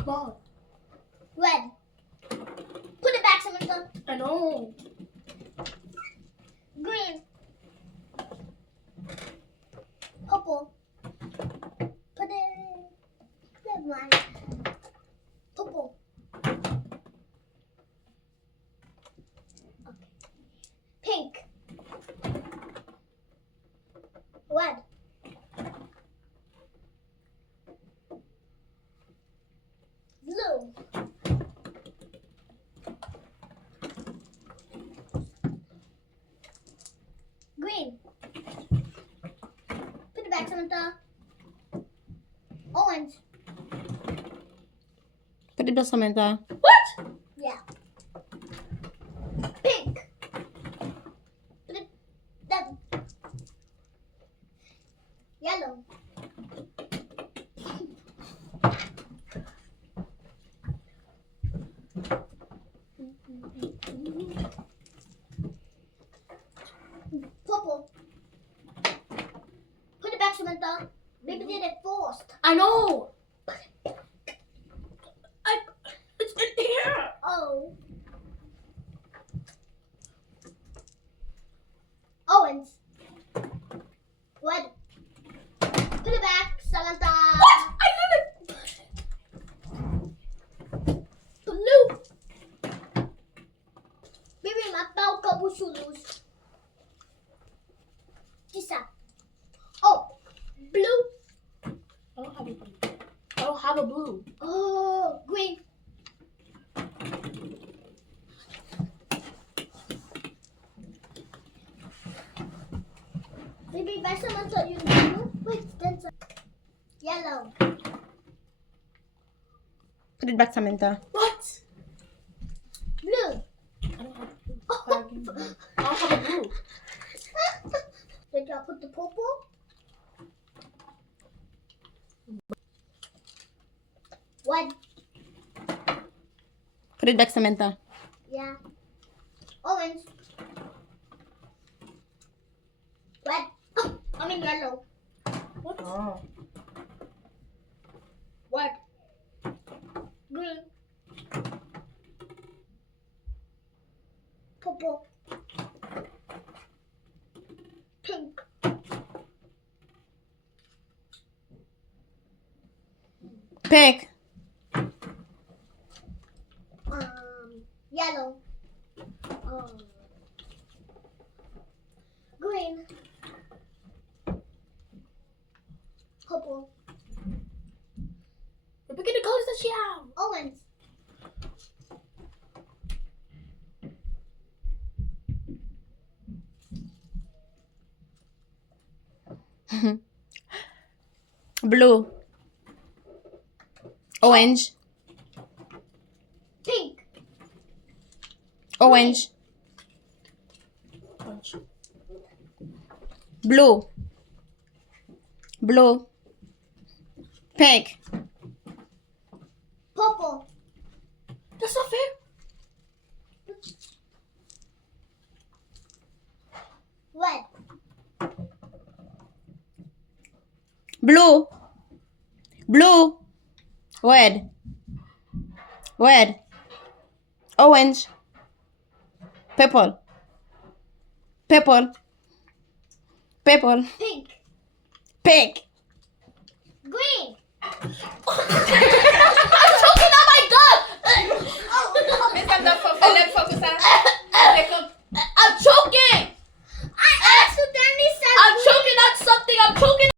Come on. Red. Put it back, Samantha. I know. Green. Purple. Put it. Never mind. Purple. Okay. Pink. Red. Blue. Green. Put it back, Samantha. Orange. Put it back, Samantha. What? Yeah. Pink. Put it down. Yellow. Purple. Put it back, Samantha. Baby did it first. I know. It's in here. Oh. Orange. Red. Put it back, Samantha. What? I did it. Blue. Baby, mataw ka busulus. Isa. Oh. Blue. I don't have a blue. I don't have a blue. Oh. Green. Baby, by Samantha, you know. Wait, that's a yellow. Put it back, Samantha. What? Blue. I don't have a blue. I don't have a blue. Did y'all put the purple? Red. Put it back, Samantha. Yeah. Orange. Red. Oh, I mean yellow. What? Oh. Red. Green. Purple. Pink. Pink. Yellow. Green. Purple. We're picking the colors that she have. Orange. Blue. Orange. Pink. Orange. Punch. Blue. Blue. Pink. Purple. That's not fair. Red. Blue. Blue. Red. Red. Orange. Purple. Purple. Purple. Pink. Pink. Green.